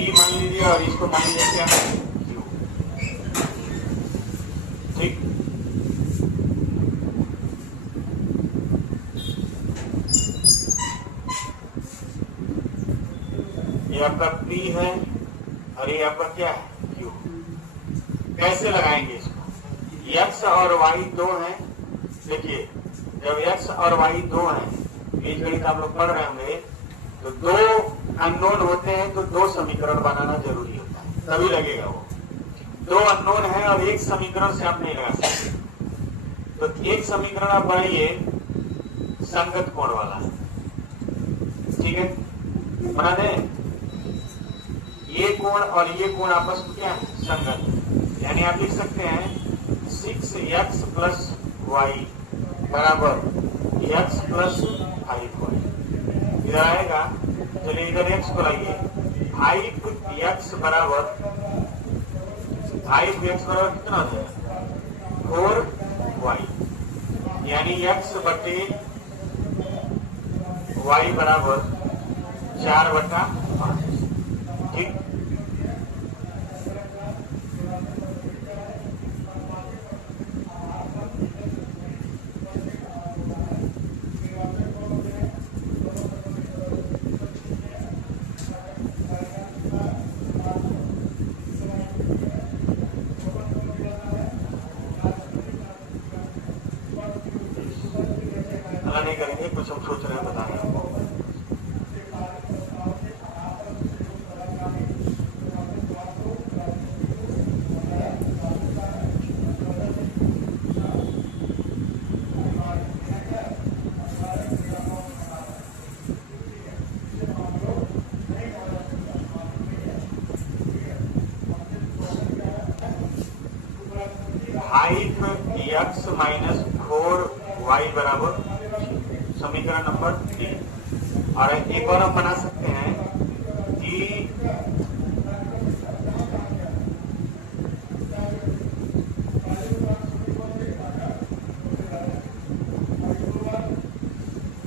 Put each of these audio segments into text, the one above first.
P मान लीजिए और इसको मान लीजिए क्या है Q। ठीक, ये आपका P है और ये आपका क्या है Q। कैसे लगाएंगे इसको? X और Y दो हैं। देखिए जब X और Y दो हैं, बीजगणित आप लोग पढ़ रहे होंगे, तो दो अननोन होते हैं तो दो समीकरण बनाना जरूरी होता है, तभी लगेगा वो। दो अननोन है और एक समीकरण से आप नहीं लगा सकते, तो एक समीकरण आप बनाइए संगत कोण वाला। ठीक है, बना दें। ये कोण और ये कोण आपस में क्या है संगत, यानी आप लिख सकते हैं 6x प्लस वाई बराबर x प्लस 5y। इधर आएगा, चलिए इधर x को लाइए, 5x बराबर 5x बराबर कितना हो जाएगा 4y, यानी x बटे y बराबर 4/5। ठीक, नहीं करेंगे, कुछ हम सोच रहे हैं बता रहे हैं आपको। x माइनस 4y बराबर समीकरण नंबर 3। और एक और हम बना सकते हैं कि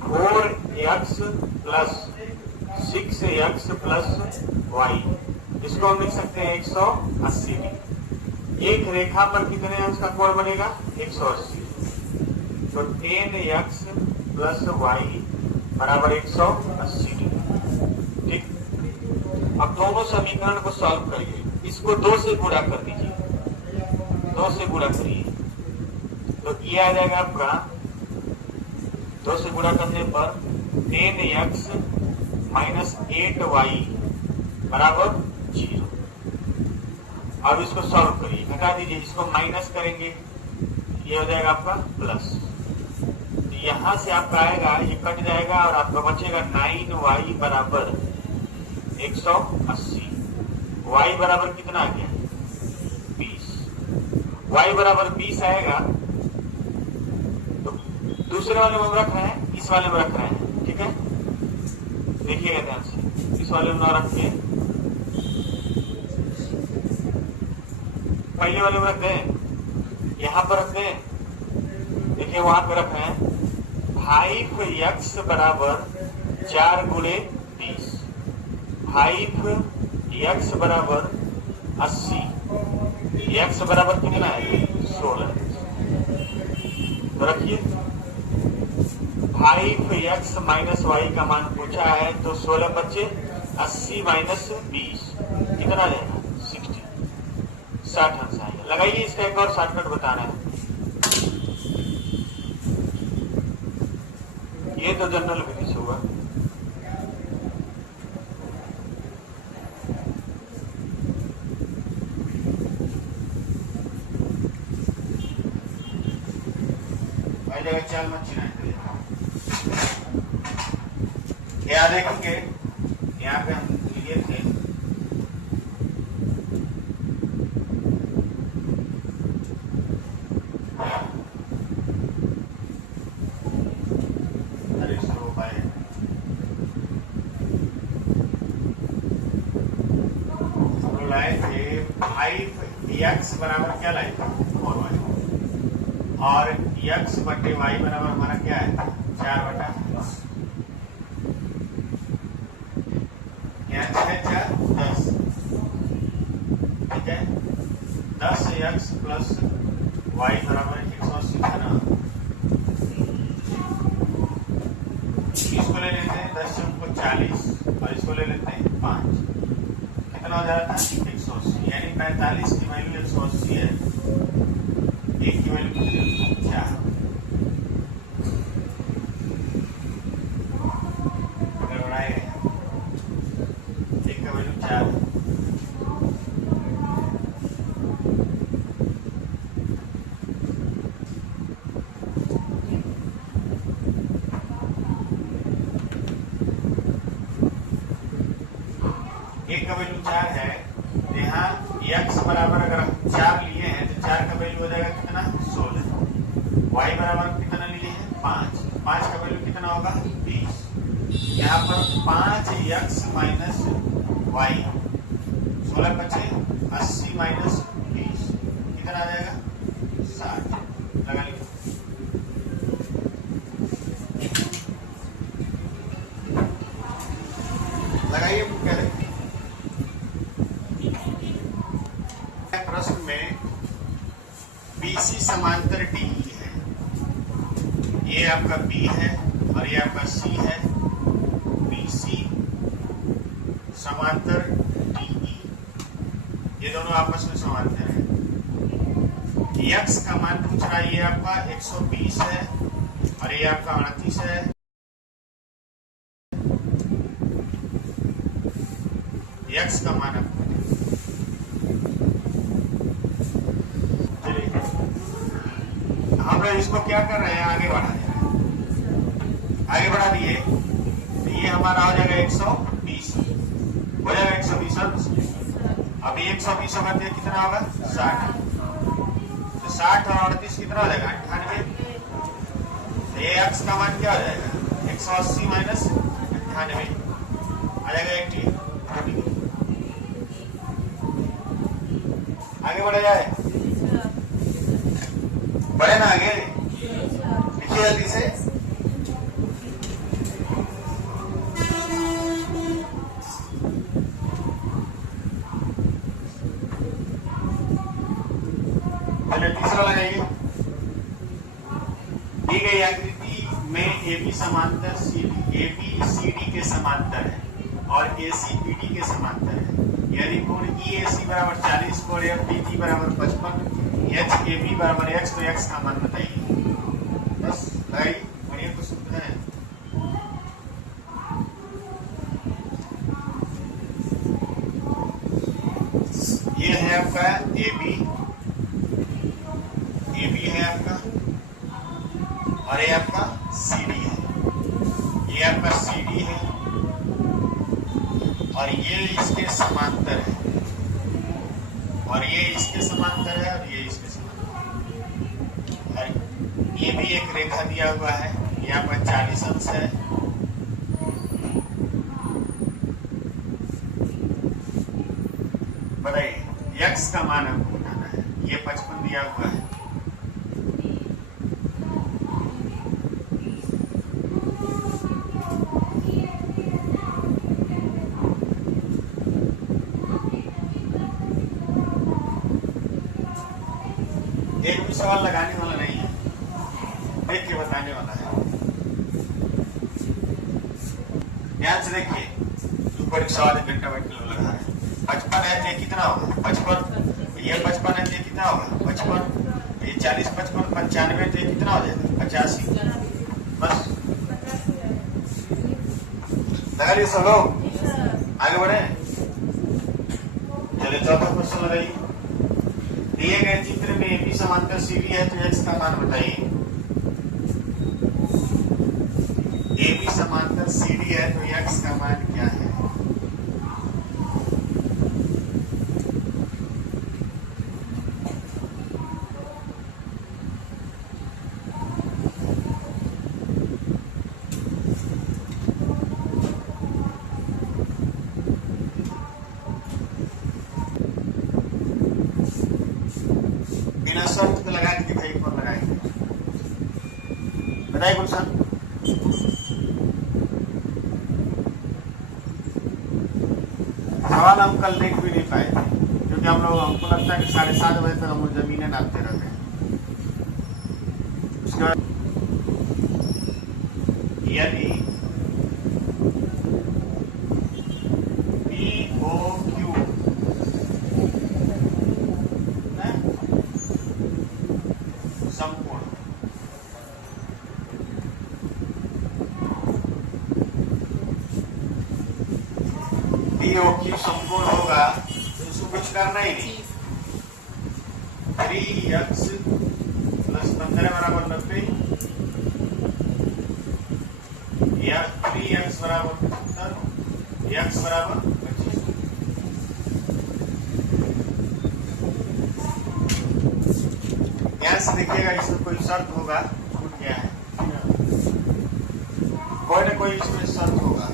4x plus 6x plus y, इसको हम लिख सकते हैं 180 डिग्री। एक रेखा पर कितने अंश का कोण बनेगा 180, तो 10x प्लस y बराबर 180 डिग्री। ठीक, अब दोनों समीकरण को सॉल्व करिए, इसको 2 से गुणा कर दीजिए, 2 से गुणा करिए तो ये आ जाएगा आपका 2 से गुणा करने पर 10x माइनस 8y बराबर 0। अब इसको सॉल्व करिए, घटा दीजिए, इसको माइनस करेंगे, ये हो जाएगा आपका प्लस। तो यहां से आपका आएगा, ये कट जाएगा और आपका बचेगा 9y बराबर 180। y बराबर कितना आ गया 20। y बराबर 20 आएगा तो दूसरे वाले में हम रख रहे हैं, इस वाले में रख रहे हैं। ठीक है, देखिएगा ध्यान से, इस वाले में ना रख के पहले वाले में रख दें, यहां पर रख दें। देखिए वहां पे रख रहे हैं 5x बराबर 4 गुणे 20, 5x बराबर 80, x बराबर कितना है 16। तो रखिए 5x माइनस y का मान पूछा है, तो 16 बच्चे 80 माइनस 20 कितना रहेगा 60 अंश आएगा। लगाइए, इसका एक और शॉर्टकट बता रहे हैं, ये तो जनरल विधि से होगा। भाई जगह चाल मत चिनाए, क्या देखेंगे यहाँ पे हम लिए थे x बराबर क्या लाए थे 4y, और x बटे y बराबर हमारा क्या है 4/10। 10 10 10x प्लस y बराबर 180 है ना। इसको ले लेते हैं 10 को 40 और इसको ले लेते हैं 5, कितना हो जाता है 180, यानी 45 की वैल्यू 180 है, एक की वैल्यू कितनी 4, एक का वैल्यू 4 है। एक का वैल्यू 4 है, यहाँ x बराबर अगर हम 4 लिए हैं तो 4 का वैल्यू हो जाएगा कितना 16, y बराबर कितना लिए हैं 5, 5 का वैल्यू कितना होगा 20, यहाँ पर 5x माइनस y, 16 बचे 80 माइनस 20 कितना आ जाएगा 60, लगा लीजिए। लगाइए क्या है प्रश्न में BC समांतर DE है, ये आपका B है और ये आपका C है, BC समांतर DE, ये दोनों आपस में समांतर है। x का मान पूछ रहा है, ये आपका 120 है और ये आपका 38 है, x का मान आपको हम लोग इसको क्या कर रहे हैं आगे बढ़ा दे रहे हैं, आगे बढ़ा दिए तो ये हमारा हो जाएगा 120, हो जाएगा 120। अभी 120 होगा तो कितना होगा 60, तो 60 और 38 कितना हो जाएगा 98, तो ये x का मान क्या हो जाएगा 180 माइनस 98 आ जाएगा 80। आगे बढ़ा जाए, बढ़े ना आगे, लिखिए जल्दी से। पहले तीसरा लगाइए, दी गई आकृति में AB समांतर AB CD के समांतर है और AC BD के समांतर है, यानी कोण EAC बराबर 40, कोण FDG बराबर 55, HAB बराबर x, तो x का मान बताइए। बस लगाइए, बढ़िया कुछ सूत्र है। ये है आपका AB है आपका और ये आपका CD है, ये आपका CD है और ये इसके समांतर है और ये इसके समांतर है और ये इसके समांतर है, और ये भी एक रेखा दिया हुआ है, ये आपका 40 अंश है, बताइए x का मान हमको उठाना है, ये 55 दिया हुआ है, एक भी सवाल लगाने वाला नहीं है, देख के बताने वाला है। ध्यान से देखिए, ऊपर एक सवाल 1 घंटा बैठ के लगा रहे हैं। 55 है तो ये कितना होगा 55, ये 55 है तो ये कितना होगा 55, ये 40 55 95 तो ये कितना हो जाएगा 85। बस लगा लिए सब लोग, आगे बढ़े। चलिए चौथा क्वेश्चन लगाइए, दिए गए चित्र में AB समांतर CD है तो x का मान बताइए। AB समांतर CD है तो x का मान क्या है? बिना शर्त तो लगा के दिखाइए, कौन लगाएंगे बताइए गुलशन। सवाल हम कल देख भी नहीं पाए थे क्योंकि क्योंकि हम लोग, हमको लगता है कि 7:30 बजे तक हम लोग जमीनें नापते रहते हैं। उसके बाद यदि POQ संपूर्ण, POQ संपूर्ण होगा तो इसको कुछ करना ही नहीं। 3x + 15 बराबर 90 या 3x बराबर 75, x बराबर 25। यहाँ से देखिएगा इसमें कोई शर्त होगा, छूट गया है, कोई ना कोई इसमें शर्त होगा।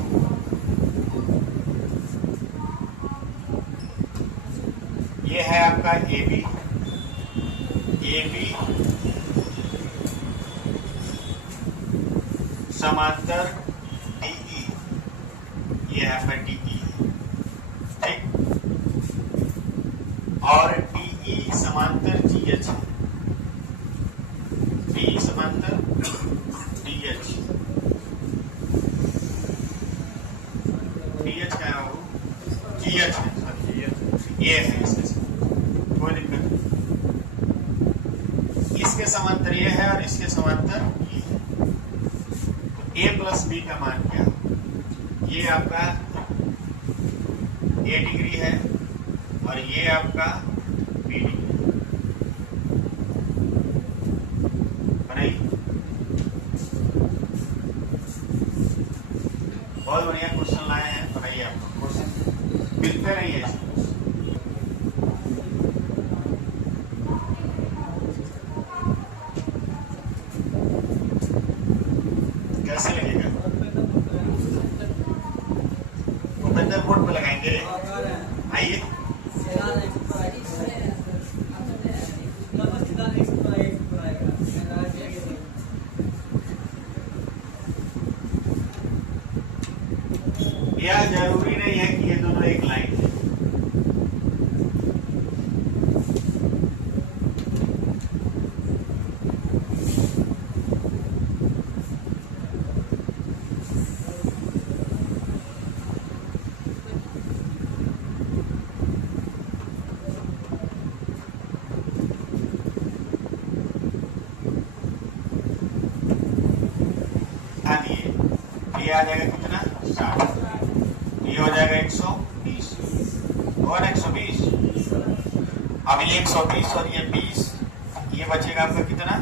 ये है आपका AB समांतर DE, ये है आपका DE, ठीक, और DE समांतर GH, DE समांतर DH, DH क्या है वो, GH है, ये है इसके कोई दिक्कत नहीं। इसके समांतर ये है और इसके समांतर ये है। तो A + B का मान क्या, ये आपका A डिग्री है और ये आपका B डिग्री बनाइए। बहुत बढ़िया क्वेश्चन लाए हैं, बनाइए। आपको क्वेश्चन मिलते नहीं है। कैसे लगेगा, भूपेंद्र बोर्ड पे लगाएंगे, आइए। यह जरूरी नहीं है कि ये दोनों एक लाइन है। ये आ जाएगा कितना, 60, ये हो जाएगा 120 और 120। अब ये 120 और ये 20, ये बचेगा आपका कितना,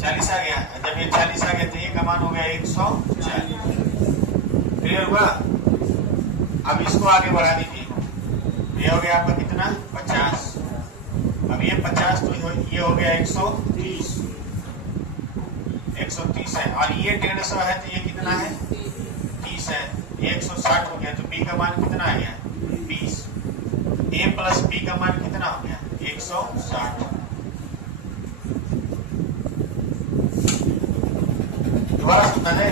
40 आ गया। जब ये 40 आ गया तो ये का मान हो गया 140। क्लियर हुआ। अब इसको आगे बढ़ा दीजिए, ये हो गया आपका कितना, 50। अब ये 50 तो ये हो गया 130 है, और ये 150 है तो ये कितना है, 30 है, ये 160 हो गया। तो B का मान कितना आ गया, 20। A + B का मान कितना हो गया, 160। दोबारा सुनना है।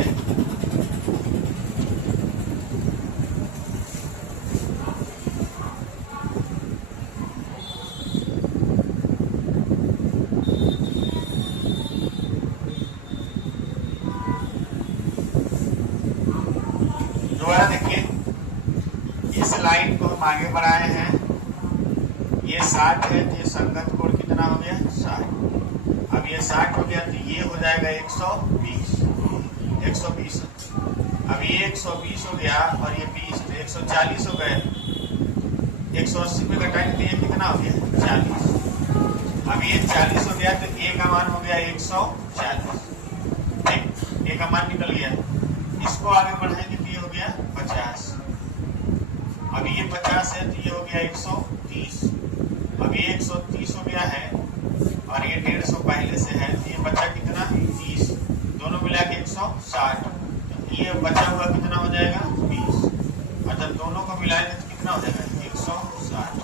दोबारा देखिए, इस लाइन को हम आगे बढ़ाए हैं, ये 60 है तो ये संगत कोण कितना हो गया, 60। अब ये 60 हो गया तो ये हो जाएगा 120। अब ये 120 हो गया और ये 20 तो 140 हो गए। 180 में घटाएंगे तो ये कितना हो गया, 40। अब ये 40 हो गया तो A का मान हो गया 140, ठीक, A का मान निकल गया। इसको आगे बढ़ाएंगे तो ये हो गया 50। अब ये 50 है तो ये हो गया 130। अब ये 130 हो गया है और ये 150 पहले से है तो ये बचा कितना, 30, दोनों मिला के 160। तो ये बचा हुआ कितना हो जाएगा, 20, और जब दोनों को मिलाएंगे तो कितना हो जाएगा, 160।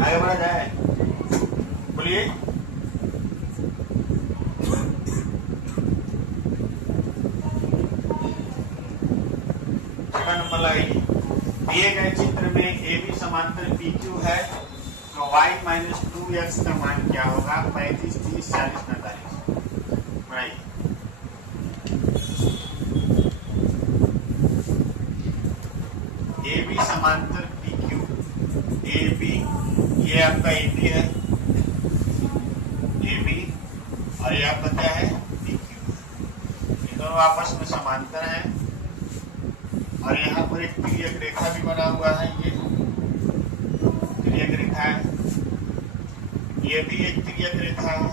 आगे बढ़ा जाए, बोलिए। छठा नंबर लगाइए। दिए गए चित्र में ए बी समांतर पी क्यू है तो y माइनस 2x का मान क्या होगा? 35, 30, 40, 45। बनाइए। ए बी समांतर पी क्यू, ए बी ये आपका ए बी है, ए बी, और ये आपका क्या है? P Q. ये दोनों आपस में समांतर हैं और यहाँ पर एक तिर्यक रेखा भी बना हुआ है। ये तिर्यक रेखा है, ये भी एक तिर्यक रेखा है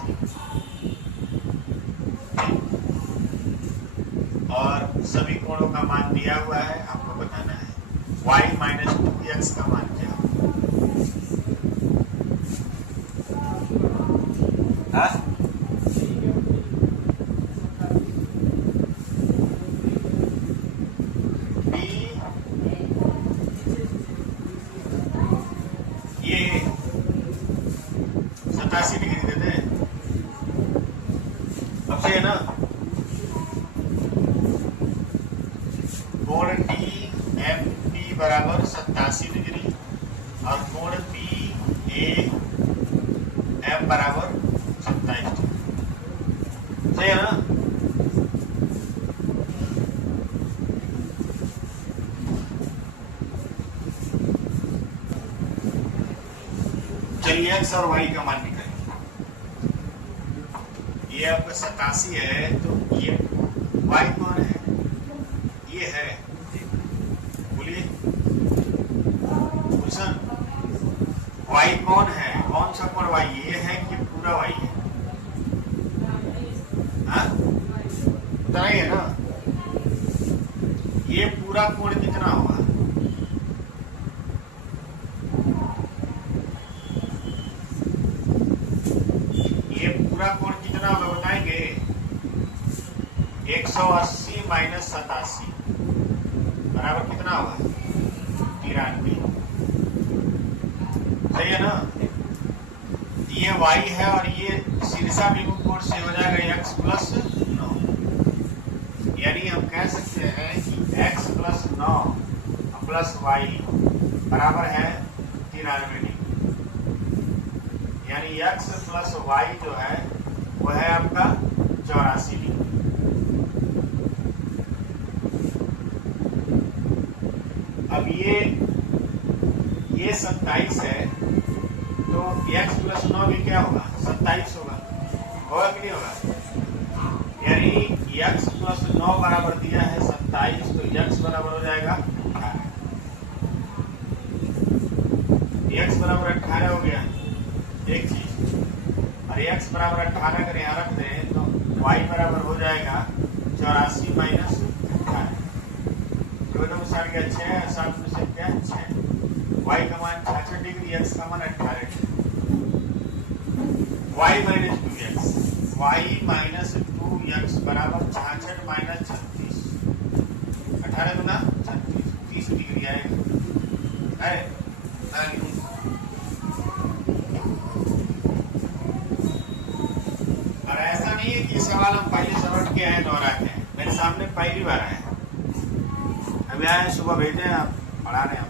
और सभी कोणों का मान दिया हुआ है। आपको बताना है y माइनस 2x का मान क्या है? ये 87 डिग्री देते हैं। अब से है ना, कोण डी एम पी बराबर 87 डिग्री और कोण पी ए एम बराबर 27 डिग्री। सही है ना? चलिए एक्स और वाई का मान निकालें। ये आपका 87 है तो ये वाई कौन है? ये है, बोलिए भूषण, वाई कौन है? कौन सा कोण वाई? ये है कि पूरा वाई है? उतना ही है ना? ये पूरा कोण कितना होगा? पूरा कोण कितना होगा बताएंगे? 180 माइनस 87 बराबर कितना होगा? 93। सही है ना? ये y है और ये शीर्षाभिमुख कोण से हो जाएगा x प्लस 9। यानी हम कह सकते हैं कि x प्लस 9 प्लस y बराबर है 93 डिग्री। यानी x प्लस y जो है वो है आपका 84 डिग्री। अब ये 27 है तो x प्लस 9 भी क्या होगा? 27 होगा। होगा कि नहीं होगा? यानी x प्लस 9 बराबर दिया है 27 तो x बराबर हो जाएगा 18। x बराबर 18 हो गया एक चीज, और x बराबर 18 अगर यहाँ रख दें तो y बराबर हो जाएगा 84 माइनस 18। दोनों सार के 6 7 में से क्या 6। y का मान 66 डिग्री, x का मान 18 degree. y minus 2x, y minus 2x बराबर 66 माइनस 36, 18 गुना 36, 30 डिग्री आएगा। है और ऐसा नहीं है कि सवाल हम पहले समझ के आए दोहराते हैं। मेरे सामने पहली बार आए, अभी आए, सुबह भेजे, आप पढ़ा रहे हैं।